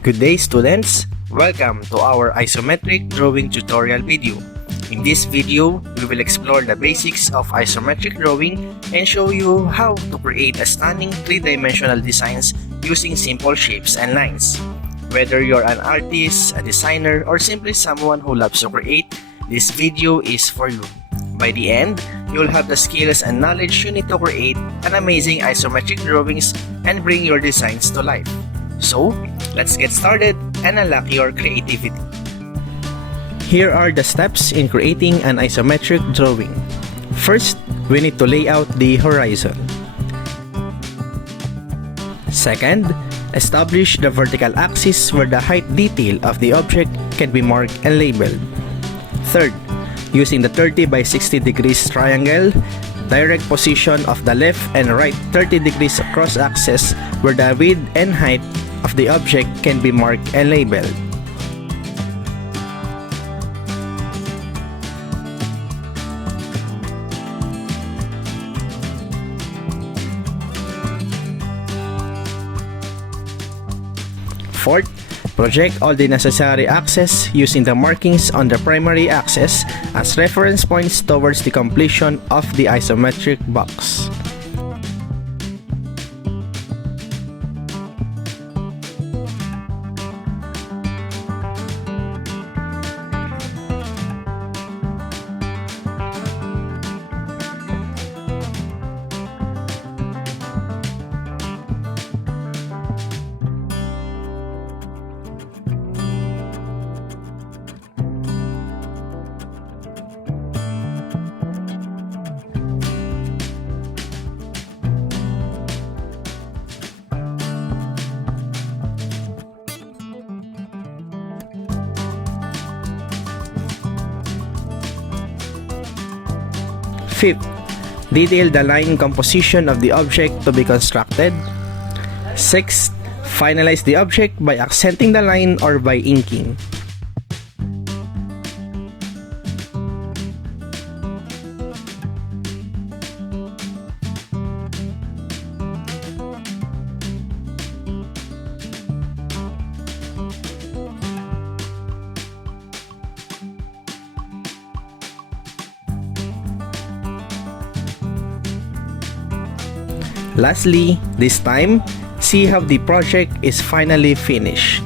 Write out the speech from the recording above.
Good day, students! Welcome to our isometric drawing tutorial video. In this video, we will explore the basics of isometric drawing and show you how to create a stunning three-dimensional designs using simple shapes and lines. Whether you're an artist, a designer, or simply someone who loves to create, this video is for you. By the end, you'll have the skills and knowledge you need to create an amazing isometric drawings and bring your designs to life. So, let's get started and unlock your creativity. Here are the steps in creating an isometric drawing. First, we need to lay out the horizon. Second, establish the vertical axis where the height detail of the object can be marked and labeled. Third, using the 30 by 60 degrees triangle, direct position of the left and right 30 degrees cross axis where the width and height of the object can be marked and labeled. Fourth, project all the necessary axes using the markings on the primary axis as reference points towards the completion of the isometric box. Fifth, detail the line composition of the object to be constructed. Sixth, finalize the object by accenting the line or by inking. Lastly, this time, see how the project is finally finished.